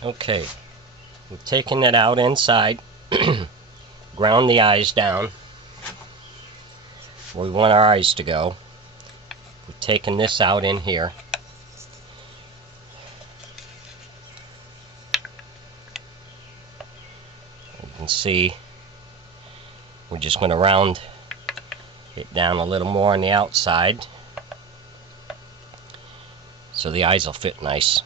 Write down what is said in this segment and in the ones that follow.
Okay, we've taken it out inside, ground the eyes down where we want our eyes to go. We've taken this out in here. You can see we're just going to round it down a little more on the outside so the eyes will fit nice.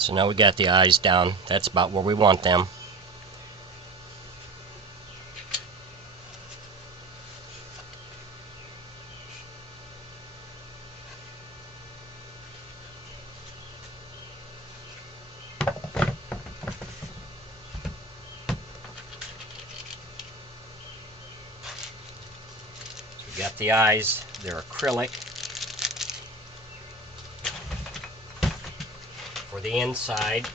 So now we got the eyes down. That's about where we want them. So we got the eyes. They're acrylic. For the inside,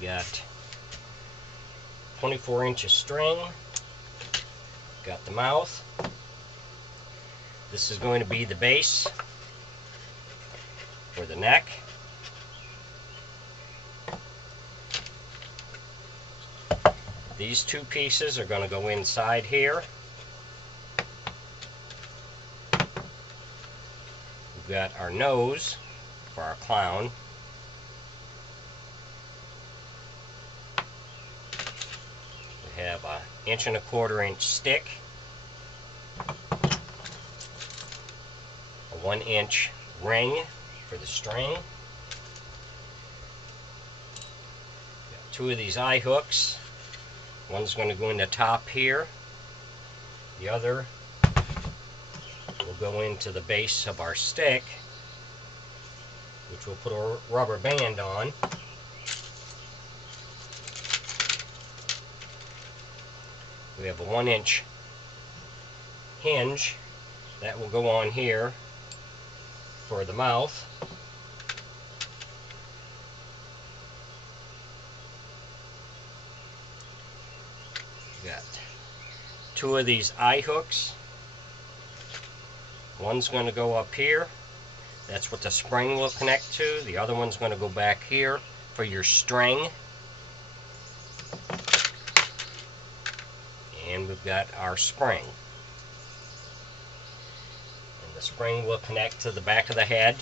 we got 24 inches string. Got the mouth. This is going to be the base for the neck. These two pieces are going to go inside here. We've got our nose for our clown. We have an 1¼ inch stick, a 1-inch ring for the string. Got two of these eye hooks. One's going to go in the top here. The other will go into the base of our stick, which we'll put a rubber band on. We have a 1-inch hinge that will go on here for the mouth. Got two of these eye hooks. One's going to go up here. That's what the spring will connect to. The other one's going to go back here for your string. And we've got our spring. And the spring will connect to the back of the head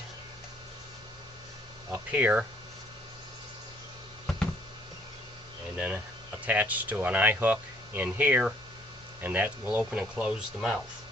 up here. And then attached to an eye hook in here and that will open and close the mouth.